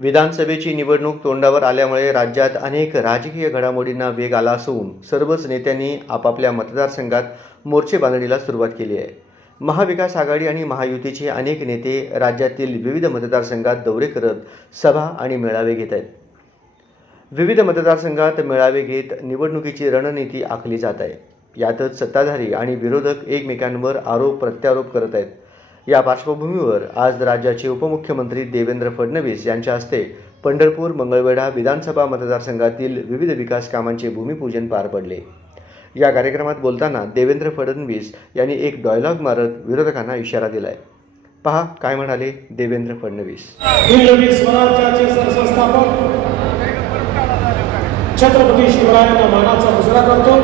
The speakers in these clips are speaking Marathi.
विधानसभेची निवडणूक तोंडावर आल्यामुळे राज्यात अनेक राजकीय घडामोडींना वेग आला असून सर्वच नेत्यांनी आपापल्या मतदारसंघात मोर्चे बांधणीला सुरुवात केली आहे. महाविकास आघाडी आणि महायुतीचे अनेक नेते राज्यातील विविध मतदारसंघात दौरे करत सभा आणि मेळावे घेत आहेत. विविध मतदारसंघात मेळावे घेत निवडणुकीची रणनीती आखली जात आहे. यातच सत्ताधारी आणि विरोधक एकमेकांवर आरोप प्रत्यारोप करत आहेत. या पार्श्वभूमीवर आज राज्याचे उपमुख्यमंत्री देवेंद्र फडणवीस यांच्या हस्ते पंढरपूर मंगळवेढा विधानसभा मतदारसंघातील विविध विकास कामांचे भूमिपूजन पार पडले. या कार्यक्रमात बोलताना देवेंद्र फडणवीस यांनी एक डायलॉग मारत विरोधकांना इशारा दिलाय. पहा काय म्हणाले देवेंद्र फडणवीस? छत्रपती शिवरायांना मानाचा मुजरा करतो.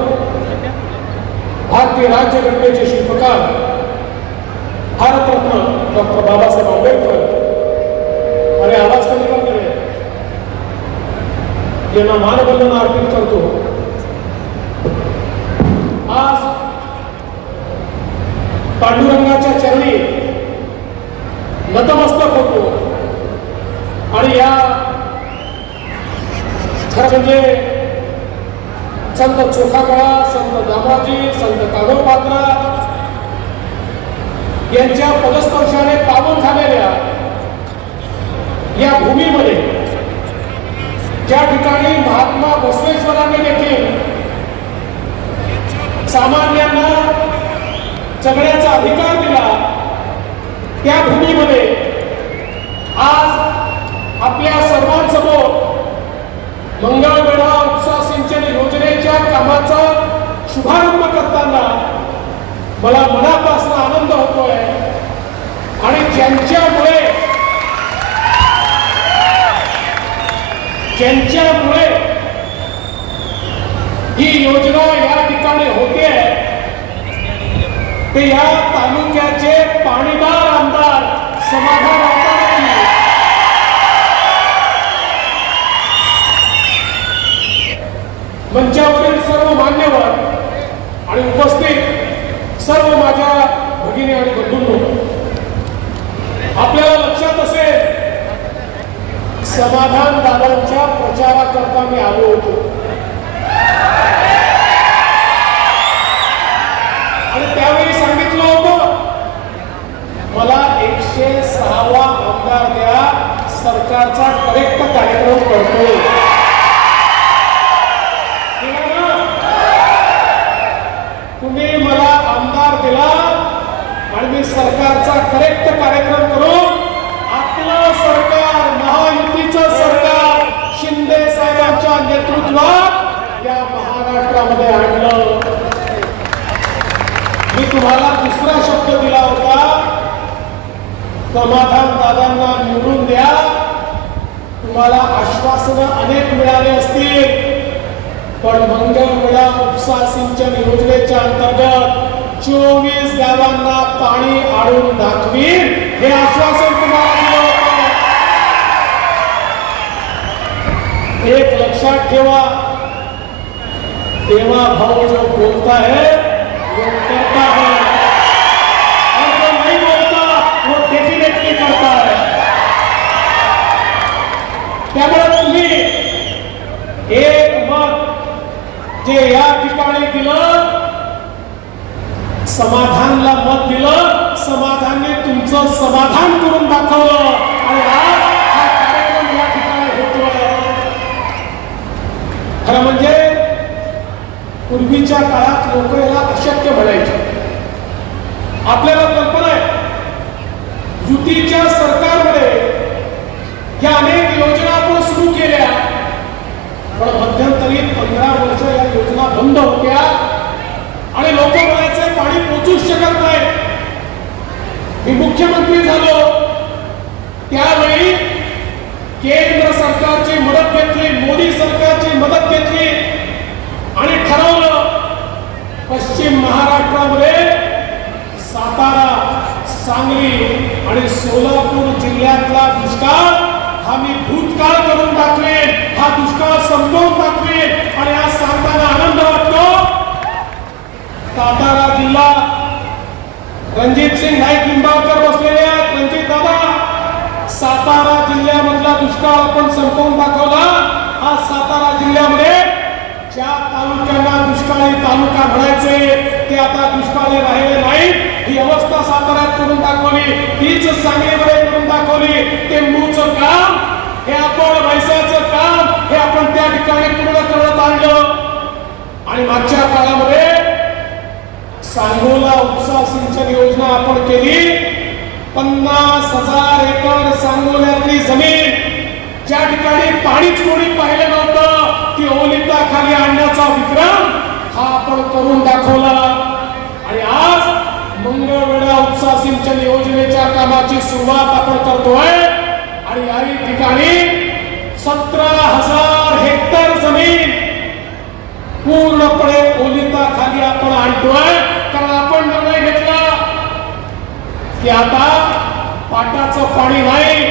भारतीय राज्यघटनेचे शिल्पकार भारतरत्न डॉक्टर बाबासाहेब आंबेडकर अरे आवाज कमी करणारे यांना मानवंदना अर्पित करतो. आज पांडुरंगाच्या चरणी नतमस्तक होतो. आणि या खरं म्हणजे संत चोखागळा संत दामाजी संत कागोपात्रा यांच्या पदस्पर्शाने पावन झालेल्या या भूमीमध्ये ज्या ठिकाणी महात्मा बसवेश्वरांनी देखील सामान्यांना जगण्याचा अधिकार दिला त्या भूमीमध्ये आज आपल्या सर्वांसमोर मंगळवेढा उपसा सिंचन योजनेच्या कामाचा शुभारंभ करताना मला मनापासून होतोय. आणि ज्यांच्यामुळे ज्यांच्यामुळे ही योजना या ठिकाणी होते ते या तालुक्याचे पाणीदार आमदार समाधान मंचावरील सर्व मान्यवर आणि उपस्थित सर्व माझ्या भगिनी आणि बंधूंनो आपल्याला लक्षात असेल समाधान दादांच्या प्रचाराकरता मी आलो होतो. आणि त्यावेळी सांगितलं होतं मला एकशे सहावा आमदार द्या सरकारचा करेक्ट कार्यक्रम करतो केला ना? तुम्ही मला आमदार दिला आणि मी सरकारचा करेक्ट कार्यक्रम करून आपलं सरकार महायुतीचं सरकार शिंदे साहेबांच्या नेतृत्वात या महाराष्ट्रामध्ये आणलं. मी तुम्हाला दुसरा शब्द दिला होता. समाधान दादांना निवडून द्या. तुम्हाला आश्वासनं अनेक मिळाले असतील. पण मंगळवेढा उपसा सिंचन योजनेच्या अंतर्गत चोवीस गावांना पाणी आणून दाखवीन हे आश्वासन तुम्हाला दिलं होतं. एक लक्षात ठेवा. तेव्हा भाऊ जो बोलता है वो करता है और जो नहीं बोलता वो डेफिनेटली करता है त्यामुळे तुम्ही एक मत जे या ठिकाणी दिलं समाधानला मत दिलं समाधानने तुमचं समाधान करून दाखवलं. आणि आज हा कार्यक्रम या ठिकाणी होतोय. खरं म्हणजे पूर्वीच्या काळात लोक याला अशक्य म्हणायचे. आपल्याला कल्पना आहे युतीच्या सरकारमध्ये या अनेक योजना आपण सुरू केल्या. पण मध्यंतरी पंधरा वर्ष या योजना बंद होत्या आणि लोक म्हणायचे पाणी पोचूच शकत नाही मी मुख्यमंत्री झालो त्यावेळी केंद्र सरकारची मदत घेतली मोदी सरकारची मदत घेतली आणि ठरवलं पश्चिम महाराष्ट्रामध्ये सातारा सांगली आणि सोलापूर जिल्ह्यातला दुष्काळ हा मी भूतकाळ करून दाखवेन हा दुष्काळ संपवून दाखवेन आणि आज सांगताना आनंद वाटतो. सातारा जिल्हा रणजित सिंग नाईक निंबाळकर बसलेले आहेत. रणजित दादा सातारा जिल्ह्यामधला दुष्काळ आपण संपवून दाखवला. हा सातारा जिल्ह्यामध्ये ज्या तालुक्यांना दुष्काळी तालुका म्हणायचे ते आता दुष्काळी राहिले नाहीत. ही अवस्था साताऱ्यात करून दाखवली तीच सांगलीमध्ये करून दाखवली. टेंबूचं काम हे आपण वैसाचं काम हे आपण त्या ठिकाणी पूर्ण करत आणलं. आणि मागच्या काळामध्ये सांगोला उपसा सिंचन योजना आपण केली. पन्नास हजार एकर सांगोल्यातली जमीन ज्या ठिकाणी पाणीच कोणी पाहिलं नव्हतं. ती ओलिता खाली आणण्याचा विक्रम हा आपण करून दाखवला. आणि आज मंगळवेढा उपसा सिंचन योजनेच्या कामाची सुरुवात आपण करतोय. आणि याही ठिकाणी सतरा हजार हेक्टर जमीन पूर्णपणे ओलिता खाली आपण आणतोय. कारण आपण निर्णय घेतला की आता पाटाचं पाणी नाही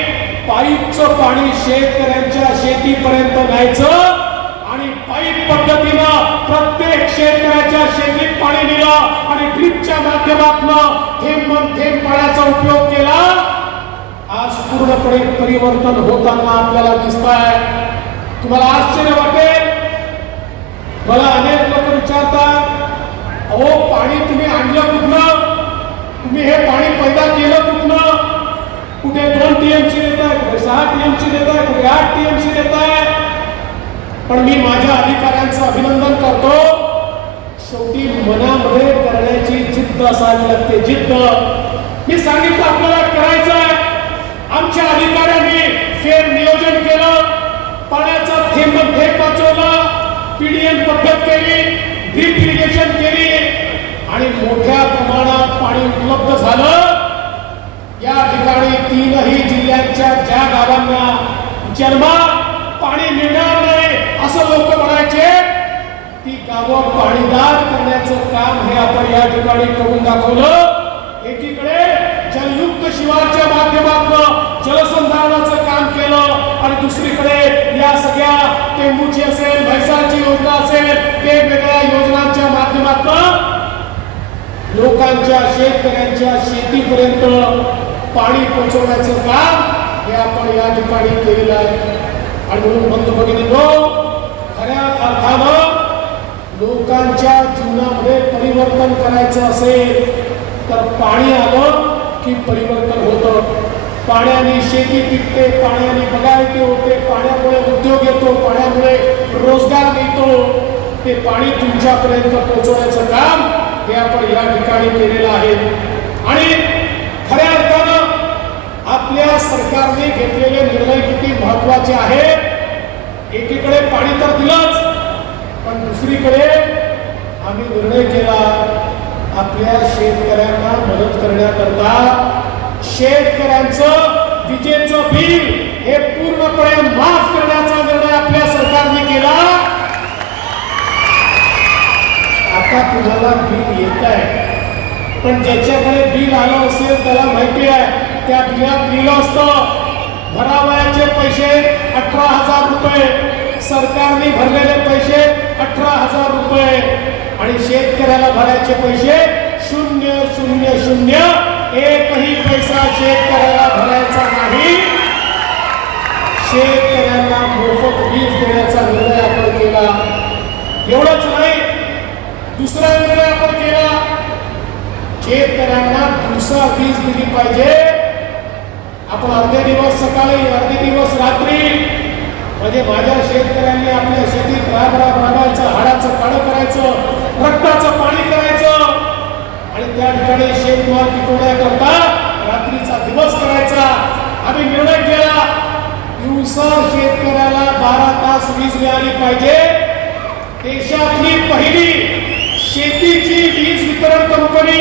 पाईपचं पाणी शेतकऱ्यांच्या शेतीपर्यंत न्यायचं. आणि पद्धतीनं प्रत्येक शेतकऱ्याच्या शेतीत पाणी दिलं आणि ड्रीपच्या माध्यमातून थेंब थेंब पाण्याचा उपयोग केला. आज पूर्णपणे परिवर्तन होताना आपल्याला दिसत आहे तुम्हाला आश्चर्य वाटेल. मला अनेक लोक विचारतात अहो पाणी तुम्ही आणलं कुठलं तुम्ही हे पाणी पैदा केलं कुठलं कुठे दोन टीएमसी देत आहे कुठे सहा टीएमसी देत आहे कुठे आठ टीएमसी देत आहे पण मी माझ्या अधिकाऱ्यांचं अभिनंदन करतो. शेवटी मनामध्ये करण्याची जिद्द असावी लागते. जिद्द. मी सांगितलं आपल्याला करायचं आहे आमच्या अधिकाऱ्यांनी फेर नियोजन केलं. पाण्याचा थेंब थेंब वाचवला. पीडीएम पद्धत केली. ड्रीप इरिगेशन केली. आणि मोठ्या प्रमाणात पाणी उपलब्ध झालं. या ठिकाणी तीनही जिल्ह्यांच्या ज्या गावांना जन्मा पाणी मिळणार लोक ती गावं पाणीदार करण्याचं काम हे आपण या ठिकाणी करून दाखवलं. एकीकडे जलयुक्त शिवारच्या माध्यमातून जलसंधारणाचं काम केलं आणि दुसरीकडे या सगळ्या टेंबूची असेल भैसाची योजना असेल वेगवेगळ्या योजनांच्या माध्यमातून लोकांच्या शेतकऱ्यांच्या शेतीपर्यंत पाणी पोहोचवण्याचं काम हे आपण या ठिकाणी केलेलं आहे. आणि म्हणून बंधू भगिनींनो खऱ्या अर्थानं लोकांच्या जीवनामध्ये परिवर्तन करायचं असेल तर पाणी आलं की परिवर्तन होतं. पाण्याने शेती पिकते पाण्याने बगायती होते पाण्यामुळे उद्योग येतो पाण्यामुळे रोजगार मिळतो. ते पाणी तुमच्यापर्यंत पोहोचवण्याचं काम हे आपण या ठिकाणी केलेलं आहे. आणि खऱ्या अर्थानं आपल्या सरकारने घेतलेले निर्णय किती महत्त्वाचे आहेत एकीकडे पाणी तर दिलंच पण दुसरीकडे आम्ही निर्णय केला आपल्या शेतकऱ्यांना मदत करण्याकरता शेतकऱ्यांचं विजेचं बिल हे पूर्णपणे माफ करण्याचा निर्णय आपल्या सरकारने केला. आता तुम्हाला बिल येत आहे पण ज्याच्याकडे बिल आलं असेल त्याला माहिती आहे त्या बिलात लिहिलं असतं भरावयाचे पैसे अठरा हजार रुपये. सरकारने भरलेले पैसे अठरा हजार रुपये. आणि शेतकऱ्याला भरायचे पैसे शून्य शून्य शून्य. एकही पैसा शेतकऱ्याला भरायचा नाही. शेतकऱ्यांना मोफत वीज देण्याचा निर्णय आपण केला. एवढंच नाही दुसरा निर्णय आपण केला. शेतकऱ्यांना दिवसा वीज दिली पाहिजे. आपण अर्धे दिवस सकाळी अर्धे दिवस रात्री म्हणजे माझ्या शेतकऱ्यांनी आपल्या शेतीत राब राब राबायचं हाडाचं काळं करायचं रक्ताचं पाणी करायचं. आणि त्या ठिकाणी शेतमाल पिकवण्याकरता रात्रीचा दिवस करायचा. आम्ही निर्णय केला दिवसा शेतकऱ्याला बारा तास वीज मिळाली पाहिजे. देशातली पहिली शेतीची वीज वितरण कंपनी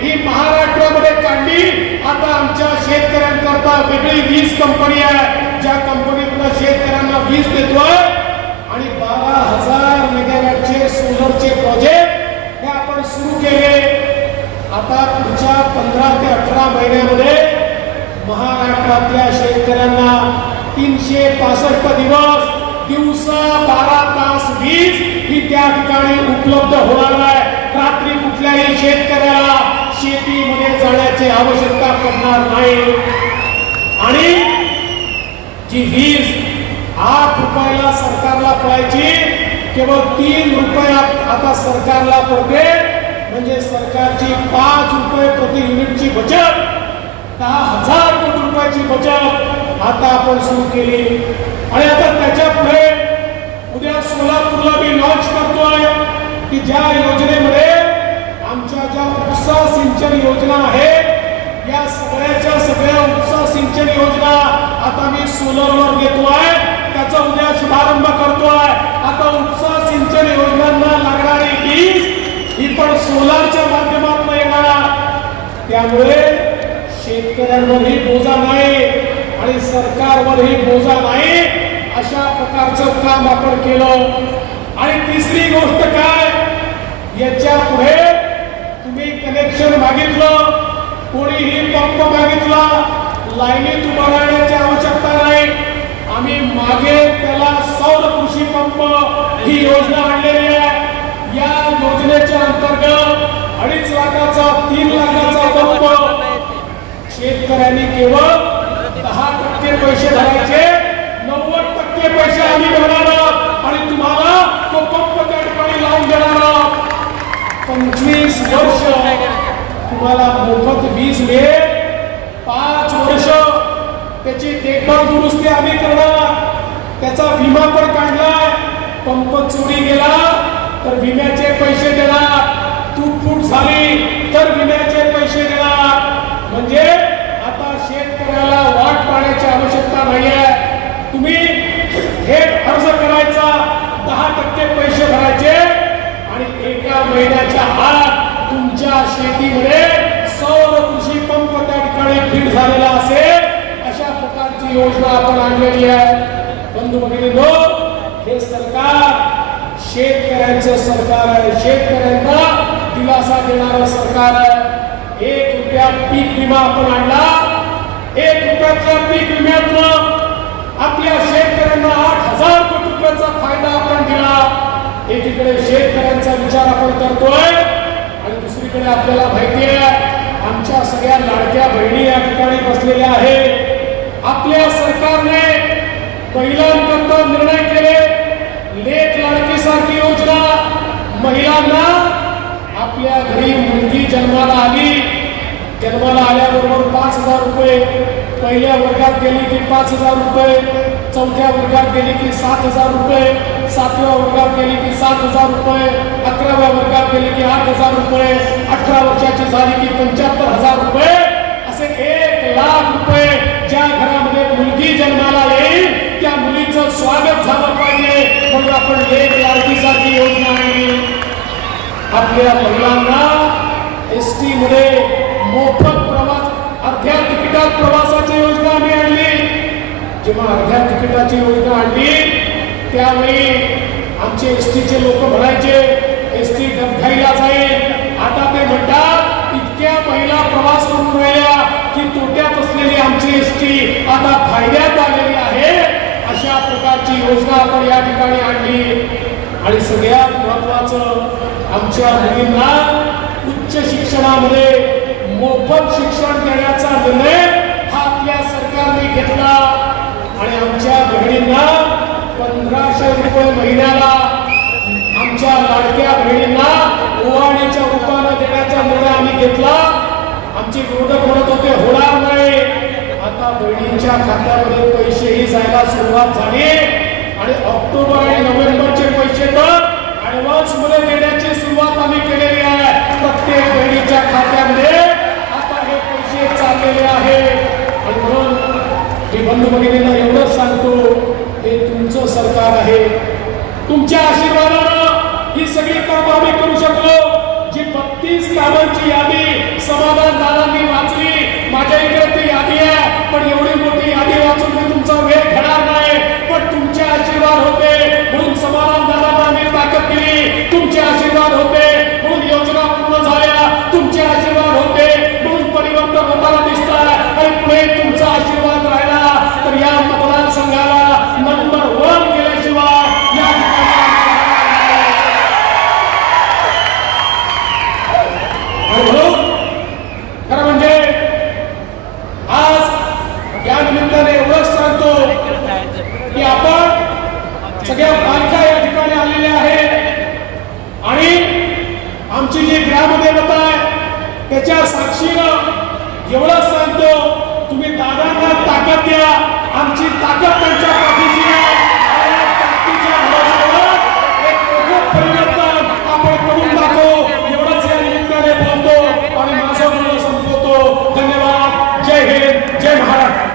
ही महाराष्ट्रामध्ये काढली. आता आमच्या शेतकऱ्यांकरता वेगळी वीज कंपनी आहे. ज्या कंपनीतून शेतकऱ्यांना वीज देतोय आणि बारा हजार मेगावॅटचे सोलरचे प्रोजेक्ट हे आपण सुरू केले. आता पुढच्या पंधरा ते अठरा महिन्यामध्ये महाराष्ट्रातल्या शेतकऱ्यांना तीनशे पासष्ट दिवस दिवसा बारा तास वीज ही त्या ठिकाणी उपलब्ध होणार आहे रात्री कुठल्याही शेतकऱ्याला शेतीमध्ये जाण्याची आवश्यकता पडणार नाही. आणि जी वीज आठ रुपयाला सरकारला पडायची केवळ तीन रुपयात आता सरकारला पडते. म्हणजे सरकारची पाच रुपये प्रति युनिटची बचत दहा हजार कोटी रुपयाची बचत आता आपण सुरू केली. आणि आता त्याच्या सोलापूरला मी लॉन्च करतोय की ज्या योजनेमध्ये आमच्या ज्या उपसा सिंचन योजना आहेत या सगळ्याच्या सगळ्या उपसा सिंचन योजना आता मी सोलरवर घेतोय त्याचा उद्या शुभारंभ करतोय आता उपसा सिंचन योजनांना लागणारी वीज ही पण सोलारच्या माध्यमातून येणार त्यामुळे शेतकऱ्यांवरही बोजा नाही आणि सरकारवरही बोजा नाही. अशा प्रकारचं काम आपण केलं. आणि तिसरी गोष्ट काय? याच्यापुढे तुम्ही कनेक्शन मागितलं कोणीही पंप मागितला लाईनीत उभं राहण्याची आवश्यकता नाही. आम्ही मागे त्याला सौर कृषी पंप ही योजना आणलेली आहे. या योजनेच्या अंतर्गत अडीच लाखाचा तीन लाखाचा पंप. शेतकऱ्यांनी केवळ दहा टक्के पैसे भरायचे. पैसे आम्ही भरणार आणि तुम्हाला तो पंप त्या ठिकाणी लावून देणार पंचवीस वर्ष तुम्हाला मोफत वीज मिळेल. पाच वर्ष त्याची देखभाल दुरुस्ती आम्ही करणार. त्याचा विमा पण काढला. पंप चोरी गेला तर विम्याचे पैसे देणार तुटफूट झाली तर विम्याचे पैसे देणार म्हणजे आता शेतकऱ्याला वाट पाहण्याची आवश्यकता नाही आहे तुम्ही थेट अर्ज करायचा दहा टक्के पैसे भरायचे आणि एका महिन्याच्या आत तुमच्या सौर कृषी पंप त्या ठिकाणी फिट झालेला असेल अशा प्रकारची योजना आपण आणलेली आहे. बंधू भगिनी हे सरकार शेतकऱ्यांचं सरकार आहे. शेतकऱ्यांना दिलासा देणारं सरकार आहे. एक रुपया पीक विमा आपण आणला. एक रुपयाच्या पीक विम्यातनं आपल्या शेतकऱ्यांना आठ हजार कोटी रुपयाचा फायदा आपण दिला. एकीकडे शेतकऱ्यांचा विचार आपण करतोय. दुसरीकडे आपल्याला माहिती आहे आमच्या सगळ्या लाडक्या बहिणी या ठिकाणी बसलेल्या आहेत. आपल्या सरकारने महिलांकरता निर्णय केले. लेख लाडकीसारखी योजना. महिलांना आपल्या घरी मुलगी जन्माला आली. जन्माला आल्याबरोबर पाच हजार रुपये. पहिल्या वर्गात गेली की पाच हजार रुपये. चौथ्या वर्गात गेली की सात हजार रुपये. सातव्या वर्गात गेली की सात हजार रुपये अकराव्या वर्गात गेली की आठ हजार रुपये अठरा वर्षाची झाली की पंच्याहत्तर हजार रुपये. असे एक लाख रुपये ज्या घरामध्ये मुलगी जन्माला येईल त्या मुलीचं स्वागत झालं पाहिजे. म्हणून आपण एक लाडकीसारखी योजना आणली. आपल्या महिलांना एस टी मध्ये मोफत प्रवास अर्ध्या तिकिटात प्रवासाची योजना आम्ही आणली. जेव्हा अर्ध्या तिकिटाची योजना आणली त्यावेळी आमचे एस टीचे लोक म्हणायचे एस टी डबघाईला जाईल. आता ते म्हणतात इतक्या महिला प्रवास करून राहिल्या की तोट्यात असलेली आमची एस टी आता फायद्यात आलेली आहे. अशा प्रकारची योजना आपण या ठिकाणी आणली. आणि सगळ्यात महत्वाचं आमच्या मुलींना उच्च शिक्षणामध्ये मोफत शिक्षण देण्याचा निर्णय हा आपल्या सरकारने घेतला. आणि आमच्या बहिणींना पंधराशे रुपये महिन्याला आमच्या लाडक्या बहिणींना ओवाणीच्या रूपानं देण्याचा निर्णय आम्ही घेतला. आमची विरोधक म्हणत होते होणार नाही. आता बहिणींच्या खात्यामध्ये पैसेही जायला सुरुवात झाली. आणि ऑक्टोबर आणि नोव्हेंबरचे पैसे तर ऍडव्हान्समध्ये देण्याची सुरुवात आम्ही केलेली आहे. प्रत्येक बहिणीच्या खात्यामध्ये आता हे पैसे चाललेले आहे आणि म्हणून मी बंधू भगिनींना एवढंच सांगतो सरकार आहे. तुमच्या आशीर्वादानं ही सगळी कामं आम्ही करू शकलो. जी बत्तीस कामांची यादी समाधान दादांनी वाचली. माझ्या इकडे ती यादी आहे पण एवढी मोठी यादी वाचून मी तुमचा वेळ घेणार नाही. सगळ्या पालख्या या ठिकाणी आलेल्या आहेत. आणि आमची जी ग्रामदेवता आहे त्याच्या साक्षीनं एवढंच सांगतो तुम्ही दादांना ताकद द्या आमची ताकद